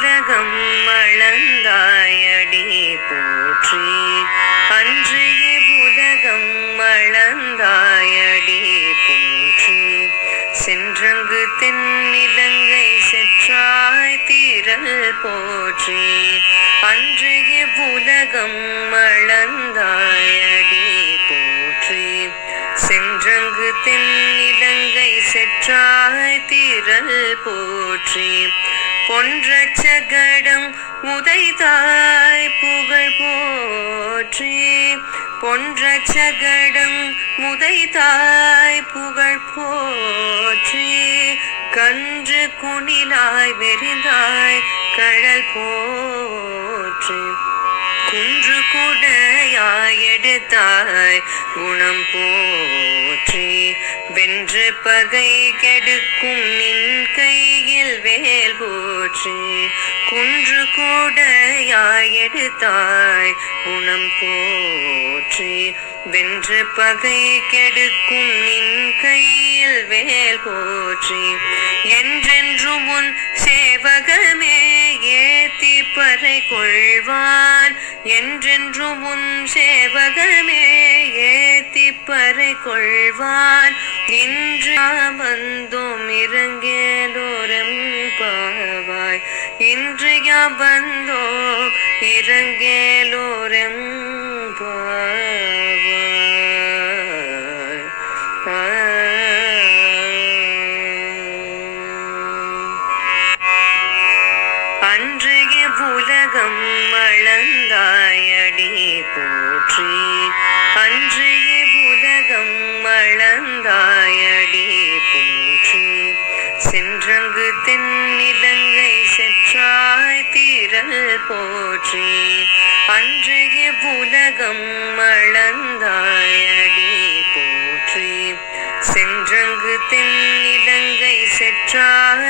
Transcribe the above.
உலகம் அளந்தாயடி போற்றி. அன்றைய உலகம் அளந்தாயடி போற்றி. சென்றங்கு தென்னிலங்கை செற்றாய் தீரல் போற்றி. அன்றைய உலகம் அளந்தாயடி போற்றி. சென்றங்கு தென்னிலங்கை செற்றாய் தீரல் போற்றி. பொன்ற சகடம் உதைதாய் புகழ் போற்றி. பொன்ற சகடம் உதைதாய் புகழ் போற்றி. கன்று குணிலாய் வெறிந்தாய் கடல் போற்றி. குன்று குடையாய் எடுத்தாய் குணம் போ வென்று பகை கெடுக்கும் நின் கையில் வேல் போற்றி. குன்று கூட எடுத்தாய் குணம் போற்றி. வென்று பகை கெடுக்கும் நின் கையில் வேல் போற்றி. என்றென்றும் உன் சேவகமே ஏத்தி பறை கொள்வான். என்றென்றும் உன் சேவகமே ஏத்தி பறை கொள்வான். இன்று வந்தோம் இறங்கேலோரம் பாவாய். இன்று யா வந்தோம் இறங்கேலோரம் பாவாய் அன்று அளந்தாயடி போற்றி. அன்றைய இவ்வுலகம் அளந்தாயடி போற்றி சென்றங்கு தென்னிலங்கை செற்றாய் தீரல் போற்றி. அன்றைய இவ்வுலகம் அளந்தாயடி போற்றி சென்றங்கு தென்னிலங்கை செற்றாய்